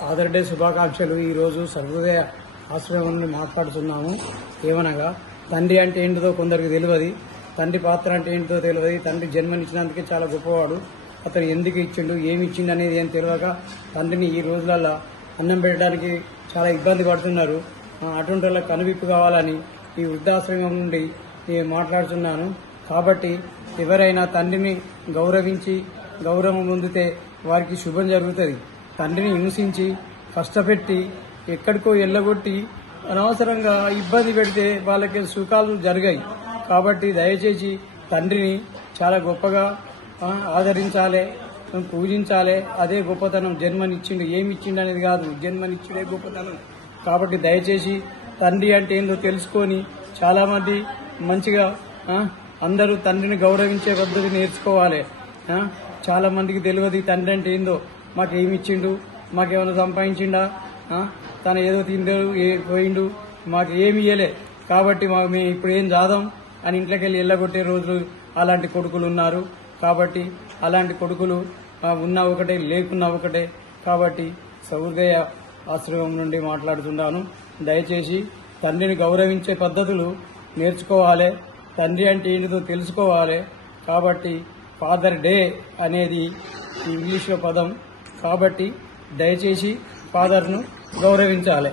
Father day శుభాకాంక్షలు. ఈరోజు సర్వోదయ ఆశ్రమం నుండి మాట్లాడుతున్నాము. ఏమనగా తండ్రి అంటే ఏంటిదో కొందరికి తెలియదు, తండ్రి పాత్ర అంటే ఏంటిదో తెలియదు. తండ్రి జన్మనిచ్చినందుకే చాలా గొప్పవాడు. అతను ఎందుకు ఇచ్చిండు, ఏమి ఇచ్చిండు అనేది ఏం తెలియక తండ్రిని ఈ రోజులలో అన్నం పెట్టడానికి చాలా ఇబ్బంది పడుతున్నారు. అటువంటి వాళ్ళకి కనువిప్పు కావాలని ఈ వృద్ధాశ్రమం నుండి నేను మాట్లాడుతున్నాను. కాబట్టి ఎవరైనా తండ్రిని గౌరవించి గౌరవం పొందితే వారికి శుభం జరుగుతుంది. తండ్రిని హింసించి కష్టపెట్టి ఎక్కడికో ఎల్లగొట్టి అనవసరంగా ఇబ్బంది పెడితే వాళ్ళకి సుఖాలు జరిగాయి. కాబట్టి దయచేసి తండ్రిని చాలా గొప్పగా ఆదరించాలి, పూజించాలి. అదే గొప్పతనం. జన్మనిచ్చిండు, ఏమి ఇచ్చిండు అనేది కాదు, జన్మనిచ్చిండే గొప్పతనం. కాబట్టి దయచేసి తండ్రి అంటే ఏందో తెలుసుకొని చాలా మంది మంచిగా అందరూ తండ్రిని గౌరవించే పద్ధతి నేర్చుకోవాలి. చాలా మందికి తెలియదు తండ్రి అంటే ఏందో. మాకేమి ఇచ్చిండు, మాకేమైనా సంపాదించిండా, తను ఏదో తిందో పోయిండు, మాకు ఏమి ఇయ్యలే, కాబట్టి మేము ఇప్పుడు ఏం జాదాం అని ఇంట్లోకి వెళ్ళి ఎల్లగొట్టే రోజులు అలాంటి కొడుకులు ఉన్నారు. కాబట్టి అలాంటి కొడుకులు ఉన్నా ఒకటే, లేకున్నా ఒకటే. కాబట్టి సౌర్దయ ఆశ్రమం నుండి మాట్లాడుతున్నాను. దయచేసి తండ్రిని గౌరవించే పద్ధతులు నేర్చుకోవాలి, తండ్రి అంటే ఏంటిదో తెలుసుకోవాలి. కాబట్టి ఫాదర్ డే అనేది ఇంగ్లీష్లో పదం. కాబట్టి దయచేసి ఫాదర్ను గౌరవించాలి.